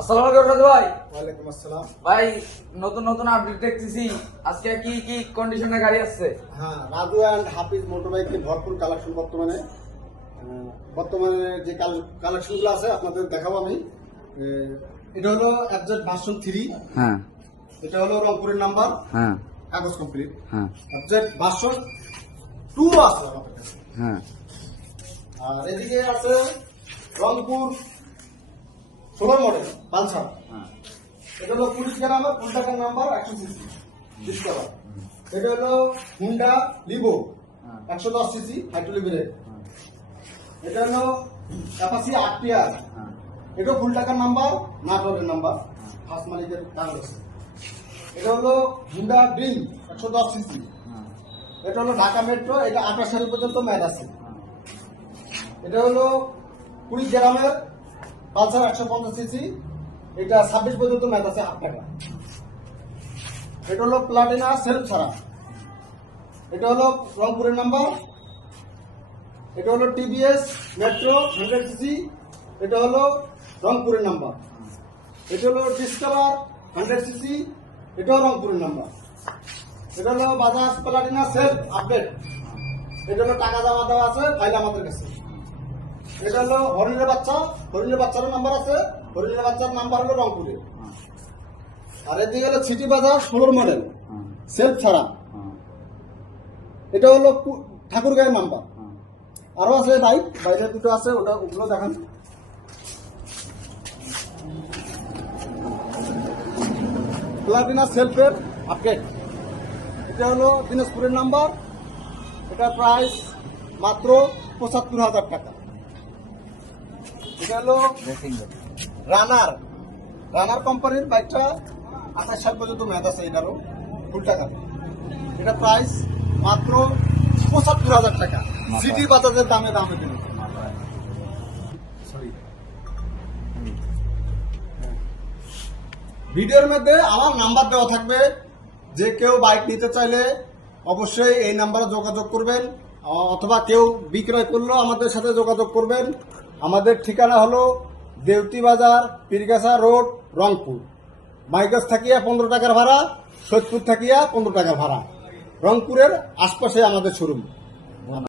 আসসালামু আলাইকুম রাজু ভাই। ওয়ালাইকুম আসসালাম। ভাই নতুন নতুন আপডেট দেখতেছি, আজকে কি কি কন্ডিশনের গাড়ি আসছে? হ্যাঁ, রাজু অ্যান্ড হাফিজ মোটরবাইকের ভরপুর কালেকশন বর্তমানে যে কালেকশনগুলো আছে আপনাদের দেখাবো আমি। এটা হলো এফজেড ভার্সন 3। হ্যাঁ এটা হলো রংপুরের নাম্বার, হ্যাঁ কাগজ কমপ্লিট। হ্যাঁ এফজেড ভার্সন 2 আছে আমাদের কাছে। হ্যাঁ আর এদিকে আছে রংপুর 16 মডেল পালসার। হ্যাঁ এটা হলো 20 গ্রামের ফুল টাকার নাম্বার 100 সিসি ডিসকাভার। এটা হলো Honda Livo 110 CC hydraulic break. এটা হলো অ্যাপাচি আরটিআর, এটা ফুল টাকার নাম্বার, নাটোরের নাম্বার, ফার্স্ট মালিকের কাগজ আছে। এটা হলো হুন্ডা ড্রিম 110 সিসি। এটা হলো ঢাকা মেট্রো, এটা 28 সাল পর্যন্ত মেয়াদ আছে। এটা হলো 20 গ্রামের পালসার 150 সিসি, এটা 26 পর্যন্ত মেয়াদ আছে 8 টাকা। এটা হলো প্লাটিনা সেলফ ছাড়া, এটা হলো রংপুরের নাম্বার। এটা হলো টিভিএস মেট্রো 100 সিসি, এটা হলো রংপুরের নাম্বার। এটা হলো ডিসকভার 100 সিসি, এটাও রংপুরের নাম্বার। এটা হলো বাজাজ প্লাটিনা সেলফ আপডেট, এটা হলো টাকা জমা দেওয়া আছে, ফাইল আমাদের কাছে। এটা হলো হরিণের বাচ্চা, হরিণের বাচ্চারও নাম্বার আছে, হরিণের বাচ্চার নাম্বার হলো রংপুরে। আর এদিকে হলো সিটি বাজার 16 মডেল সেলফ ছাড়া, এটা হলো ঠাকুরগাঁয়ের নাম্বার। আরো আছে বাইক, বাইরের দুটো আছে, ওগুলো দেখান। প্লাটিনা সেলফের আপডেট, এটা হলো দিনাজপুরের নাম্বার, এটা প্রাইস মাত্র ৭৫,০০০ টাকা। এটা হলো রানার কোম্পানির বাইকটা 28 সাল পর্যন্ত মেয়াদ আছে, এটারও ফুল টাকা। এটা প্রাইস মাত্র ৭৫,০০০ টাকা, সিটি বাজাজের দামে কিনে। ভিডিওর মধ্যে আমার নাম্বার দেওয়া থাকবে, যে কেউ বাইক নিতে চাইলে অবশ্যই এই নাম্বারে যোগাযোগ করবেন, অথবা কেউ বিক্রয় করলেও আমাদের সাথে যোগাযোগ করবেন। আমাদের ঠিকানা হলো দেউতি বাজার, পীরগাছা রোড, রংপুর। মাইগঞ্জ থাকিয়া 15 টাকার ভাড়া, সৈয়দপুর থাকিয়া 15 টাকার ভাড়া। রংপুরের আশপাশে আমাদের শোরুম।